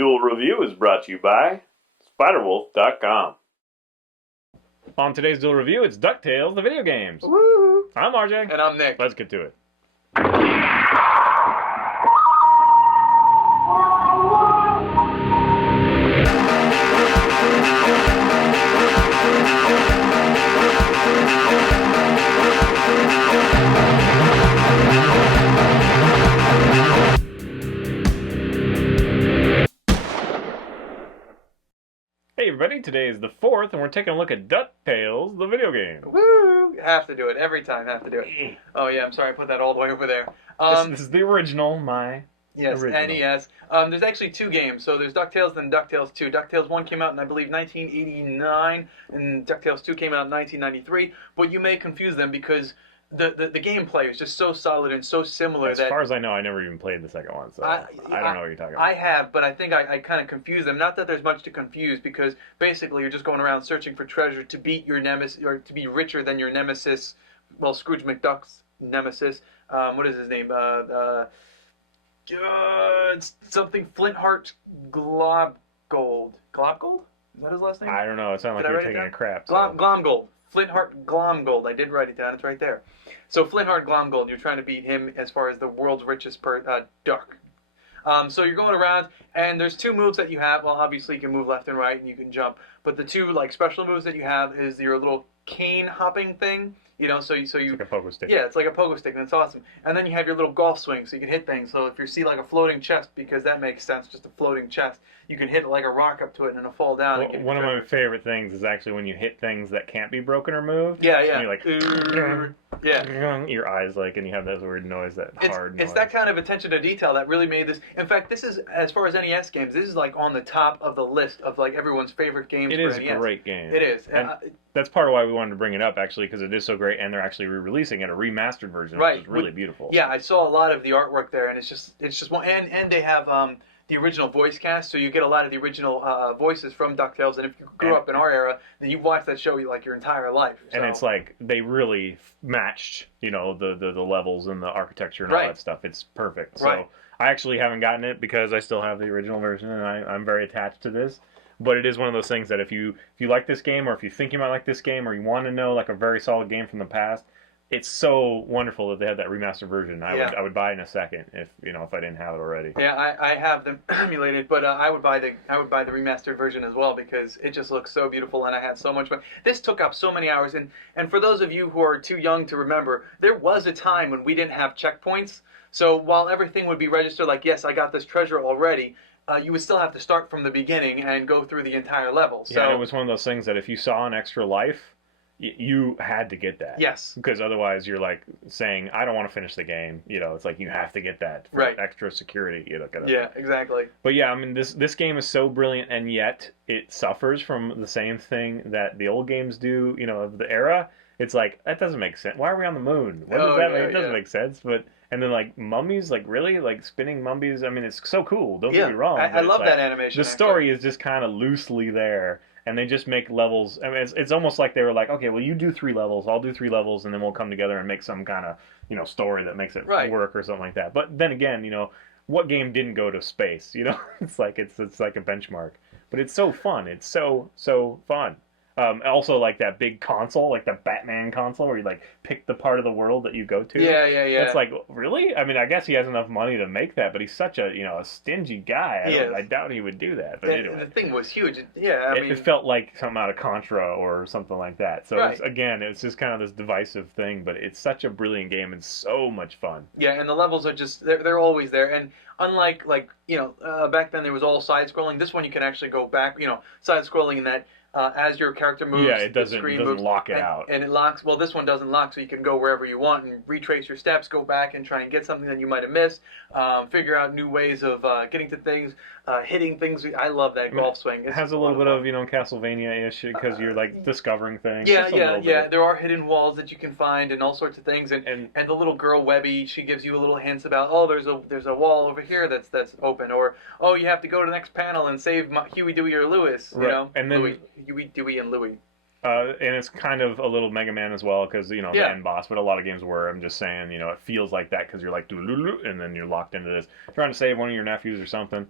Duel Review is brought to you by SpiderWolf.com. On today's Duel Review, it's DuckTales, the video games. Woo! I'm RJ. And I'm Nick. Let's get to it. Hey everybody, today is the 4th, and we're taking a look at DuckTales, the video game. Woo! Have to do it. Every time, have to do it. Oh yeah, I'm sorry, I put that all the way over there. This is the original, Yes, original. NES. There's actually two games. So there's DuckTales and DuckTales 2. DuckTales 1 came out in, I believe, 1989, and DuckTales 2 came out in 1993. But you may confuse them because the gameplay is just so solid and so similar As far as I know, I never even played the second one, so I don't know what you're talking about. I have, but I think I kind of confuse them. Not that there's much to confuse, because basically you're just going around searching for treasure to beat your nemesis, or to be richer than your nemesis. Well, Scrooge McDuck's nemesis. What is his name? Something Flintheart Globgold. Globgold? Is that his last name? I don't know. It sounded like you were taking a crap. So. Glomgold. Flintheart Glomgold. I did write it down. It's right there. So Flintheart Glomgold, you're trying to beat him as far as the world's richest duck. So you're going around, and there's two moves that you have. Well, obviously you can move left and right, and you can jump. But the two special moves that you have is your little cane hopping thing. You know, so you it's like a pogo stick. Yeah, it's like a pogo stick, and it's awesome. And then you have your little golf swing, so you can hit things. So if you see like a floating chest, because that makes sense, just a floating chest, you can hit like a rock up to it and it'll fall down. Well, one of my favorite things is actually when you hit things that can't be broken or moved. Yeah, yeah. And you're like, yeah. Your eyes and you have that weird noise, hard noise. It's that kind of attention to detail that really made this. In fact, this is, as far as NES games, this is like on the top of the list of like everyone's favorite games. It for is NES. a great game. It is. And that's part of why we wanted to bring it up, actually, because it is so great, and they're actually re-releasing it, a remastered version, which is really beautiful. Yeah, I saw a lot of the artwork there, and it's just one. And they have the original voice cast, so you get a lot of the original voices from DuckTales. And if you grew up in our era, then you've watched that show like your entire life. So. And it's like they really matched, the levels and the architecture and all that stuff. It's perfect. So I actually haven't gotten it because I still have the original version, and I'm very attached to this. But it is one of those things that if you like this game, or if you think you might like this game, or you want to know like a very solid game from the past, it's so wonderful that they have that remastered version. I would buy it in a second if I didn't have it already. Yeah, I have them emulated, but I would buy the remastered version as well, because it just looks so beautiful, and I had so much fun. This took up so many hours, and for those of you who are too young to remember, there was a time when we didn't have checkpoints. So while everything would be registered like, yes, I got this treasure already, you would still have to start from the beginning and go through the entire level. So, yeah, it was one of those things that if you saw an extra life, you had to get that. Yes. Because otherwise you're like saying, I don't want to finish the game. It's like you have to get that for extra security. Yeah, exactly. But yeah, I mean, this game is so brilliant, and yet it suffers from the same thing that the old games do, of the era. It's like, that doesn't make sense. Why are we on the moon? What does that mean? It doesn't make sense. And then, mummies, really? Spinning mummies? I mean, it's so cool. Don't get me wrong. I love that animation. The story is just kind of loosely there, and they just make levels. I mean, it's almost like they were like, okay, well, you do 3 levels, I'll do 3 levels, and then we'll come together and make some kind of, story that makes it work or something like that. But then again, what game didn't go to space? It's like a benchmark. But it's so fun. It's so fun. Also, like that big console, like the Batman console, where you pick the part of the world that you go to. Yeah. It's like, really? I mean, I guess he has enough money to make that, but he's such a a stingy guy. I doubt he would do that. But anyway, the thing was huge. It felt like something out of Contra or something like that. So it's just kind of this divisive thing, but it's such a brilliant game and so much fun. Yeah, and the levels are just they're always there. And unlike back then there was all side scrolling. This one you can actually go back, side scrolling in that. As your character moves, it doesn't lock it out. And it locks. Well, this one doesn't lock, so you can go wherever you want and retrace your steps, go back and try and get something that you might have missed, figure out new ways of getting to things, hitting things. I love that golf swing. It has a little bit of, Castlevania-ish, because you're, discovering things. Yeah. There are hidden walls that you can find and all sorts of things. And the little girl, Webby, she gives you a little hints about, there's a wall over here that's open. Or, you have to go to the next panel and save Huey, Dewey, or Lewis, And then Huey, Dewey, and Louie. And it's kind of a little Mega Man as well, because, the end boss, but a lot of games were. I'm just saying, it feels like that, because you're like, and then you're locked into this, trying to save one of your nephews or something.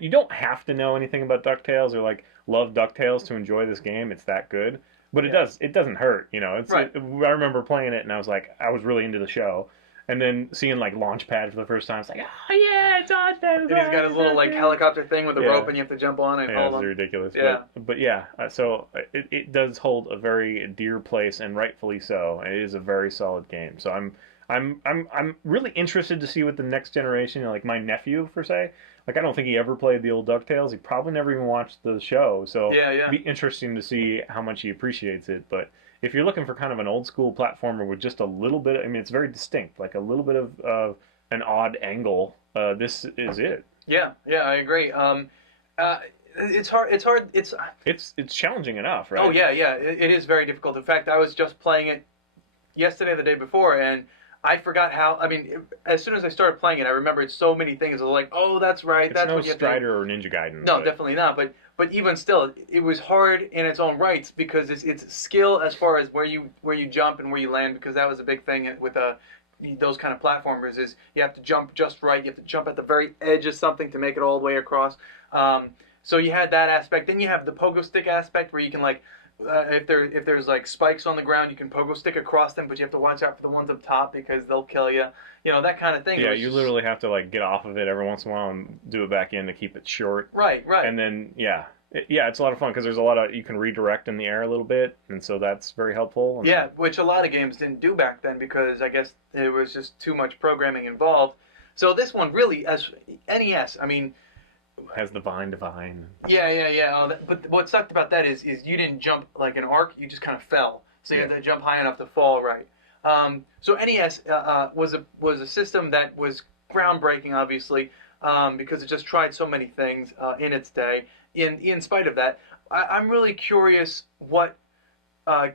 You don't have to know anything about DuckTales or like love DuckTales to enjoy this game. It's that good, but it doesn't hurt. You know, Right. I remember playing it and I was really into the show. And then seeing like Launchpad for the first time, it's like, oh yeah, it's Launchpad. And he's got his little like helicopter thing with a Yeah. rope, and you have to jump on it. Yeah, it's ridiculous. Yeah. But yeah, so it does hold a very dear place, and rightfully so. It is a very solid game. So I'm really interested to see what the next generation, you know, like my nephew per se. Like I don't think he ever played the old DuckTales. He probably never even watched the show. So Yeah. it'd be interesting to see how much he appreciates it. But if you're looking for kind of an old school platformer with just a little bit, I mean, it's very distinct, like a little bit of an odd angle. This is it. Yeah, I agree. It's hard. It's challenging enough, right? Oh yeah. It is very difficult. In fact, I was just playing it yesterday, or the day before, and I forgot how. I mean, as soon as I started playing it, I remembered so many things. I was like, oh, that's right. It's that's no what you have to Strider or Ninja Gaiden. No, definitely not. But even still, it was hard in its own rights because it's skill as far as where you jump and where you land, because that was a big thing with those kind of platformers is you have to jump just right. You have to jump at the very edge of something to make it all the way across. So you had that aspect. Then you have the pogo stick aspect where you can like if there's like spikes on the ground, you can pogo stick across them, but you have to watch out for the ones up top because they'll kill you. You know, that kind of thing. Yeah, you literally have to like get off of it every once in a while and do it back in to keep it short. Right. And then it's a lot of fun because there's a lot of you can redirect in the air a little bit, and so that's very helpful. And yeah, which a lot of games didn't do back then because I guess there was just too much programming involved. So this one really, as NES, I mean, has the divine. Yeah. But what sucked about that is you didn't jump like an arc; you just kind of fell. So you had to jump high enough to fall right. So NES was a system that was groundbreaking, obviously, because it just tried so many things in its day. In spite of that, I'm really curious what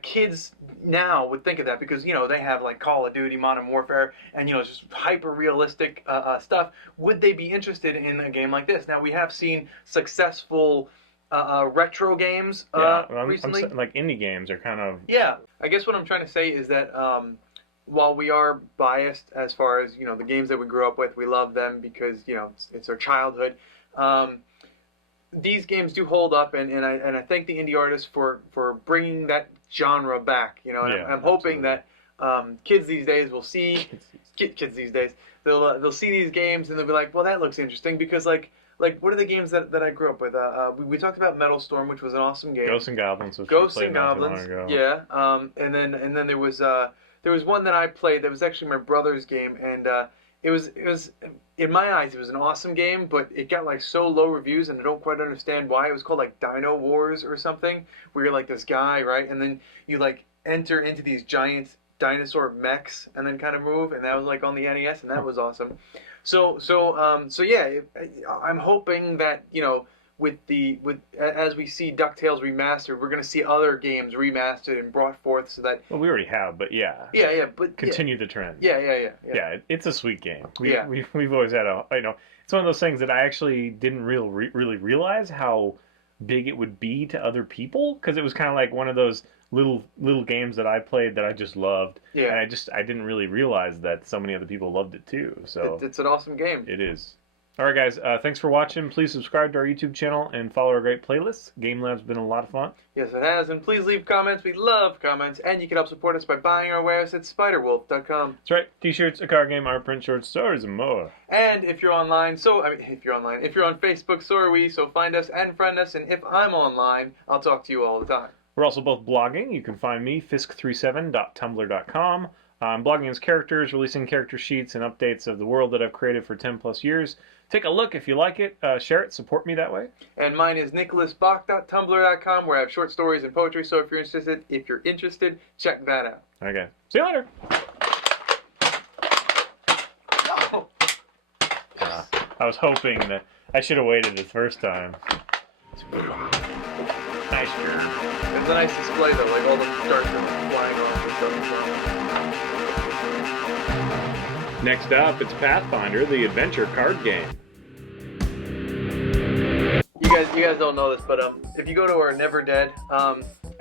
kids now would think of that, because you know they have like Call of Duty, Modern Warfare, and you know it's just hyper realistic stuff. Would they be interested in a game like this? Now we have seen successful retro games recently. Like indie games are kind of I guess what I'm trying to say is that while we are biased as far as you know the games that we grew up with, we love them because you know it's our childhood. These games do hold up, and I thank the indie artists for bringing that genre back. You know, and I'm hoping that kids these days will see kids these days they'll see these games and they'll be like, well, that looks interesting because like what are the games that I grew up with? We talked about Metal Storm, which was an awesome game. Ghosts and Goblins. Which Ghosts and not Goblins. too long ago. Yeah. And then there was one that I played that was actually my brother's game, and it was in my eyes it was an awesome game, but it got like so low reviews, and I don't quite understand why. It was called like Dino Wars or something, where you're like this guy, right, and then you like enter into these giant dinosaur mechs and then kind of move, and that was like on the NES, and that was awesome. So yeah, I'm hoping that you know as we see DuckTales remastered, we're going to see other games remastered and brought forth so that. Well, we already have, but but continue the trend. Yeah. It's a sweet game. We've always had it's one of those things that I actually didn't really realize how big it would be to other people, because it was kind of like one of those little games that I played that I just loved. Yeah. And I didn't really realize that so many other people loved it too. So it's an awesome game. It is. All right, guys. Thanks for watching. Please subscribe to our YouTube channel and follow our great playlists. Game Lab's been a lot of fun. Yes, it has. And please leave comments. We love comments. And you can help support us by buying our wares at spiderwolf.com. That's right. T-shirts, a card game, art print, short stories, and more. And if you're online, if you're on Facebook, so are we. So find us and friend us. And if I'm online, I'll talk to you all the time. We're also both blogging. You can find me, fisk37.tumblr.com. I'm blogging as characters, releasing character sheets and updates of the world that I've created for 10 plus years. Take a look if you like it. Share it. Support me that way. And mine is nicholasbach.tumblr.com, where I have short stories and poetry. So if you're interested, check that out. Okay. See you later. I was hoping that I should have waited the first time. Nice turn. It's a nice display though, like all the darts are flying off and stuff. Next up, it's Pathfinder, the adventure card game. You guys don't know this, but if you go to our Never Dead,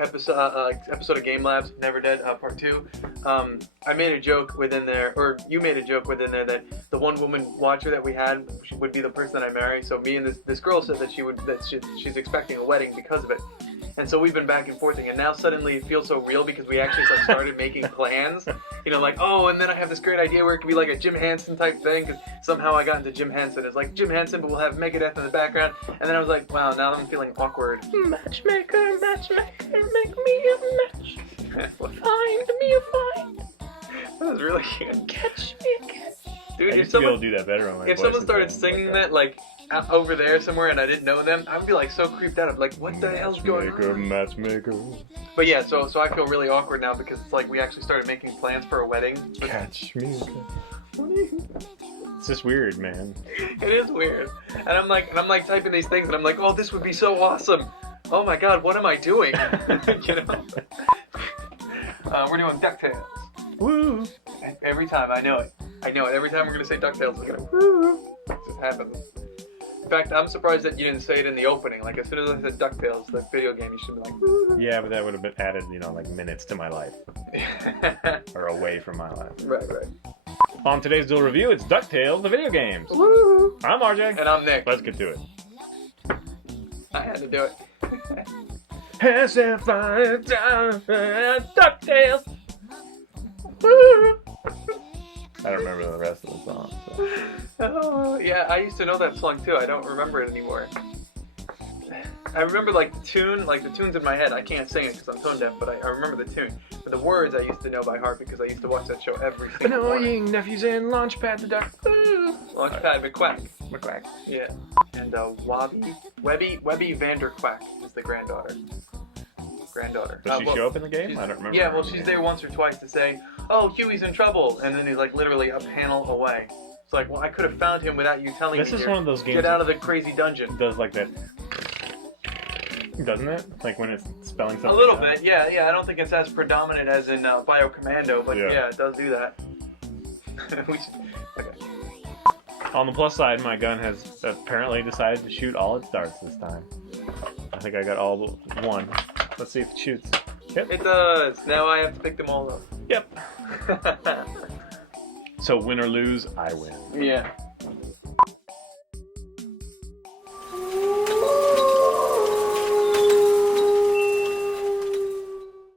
episode of Game Labs, Never Dead, Part 2, I made a joke within there, or you made a joke within there that the one woman watcher that we had would be the person I marry. So me and this girl said that she's expecting a wedding because of it. And so we've been back and forthing, and now suddenly it feels so real because we actually like started making plans. You know, like, oh, and then I have this great idea where it could be like a Jim Henson type thing, because somehow I got into Jim Henson. It's like Jim Henson, but we'll have Megadeth in the background. And then I was like, wow, now I'm feeling awkward. Matchmaker, matchmaker, make me a match. Find me a find. That was really good. Catch me a catch. Dude, I used to be able to do that better on my if someone started singing that, like, over there somewhere and I didn't know them, I'd be like so creeped out. I'm like, what the hell's going on? Matchmaker. But yeah, so I feel really awkward now because it's like we actually started making plans for a wedding. Catch me. It's just weird, man. It is weird. And I'm like typing these things and I'm like, oh, this would be so awesome. Oh my god, what am I doing? You know? We're doing DuckTales. Woo! Every time, I know it. Every time we're gonna say DuckTales, we're gonna woo. It just happens. In fact, I'm surprised that you didn't say it in the opening. Like, as soon as I said DuckTales, the video game, you should be like, woo. Yeah, but that would have been added, like minutes to my life. Or away from my life. Right. On today's Duel review, it's DuckTales, the video games. Woo! I'm RJ. And I'm Nick. Let's get to it. I had to do it. DuckTales. Woo! I don't remember the rest of the song. So. Oh, yeah, I used to know that song too. I don't remember it anymore. I remember the tune's in my head. I can't sing it because I'm tone deaf, but I remember the tune. But the words I used to know by heart because I used to watch that show every single morning. Annoying nephews and Launchpad the Duck. Launchpad McQuack. McQuack. Yeah. And Webby Vanderquack is the granddaughter. Does she show up in the game? I don't remember. Yeah, well, she's there once or twice to say, oh, Huey's in trouble, and then he's like literally a panel away. It's like, well, I could have found him without you telling me. This is one of those games. Get out of the crazy dungeon. It does like that, doesn't it? Like when it's spelling something. A little bit, yeah. I don't think it's as predominant as in Biocommando, but yeah, it does do that. Okay. On the plus side, my gun has apparently decided to shoot all its darts this time. I think I got all but one. Let's see if it shoots. Yep. It does. Now I have to pick them all up. Yep. So win or lose, I win. Yeah.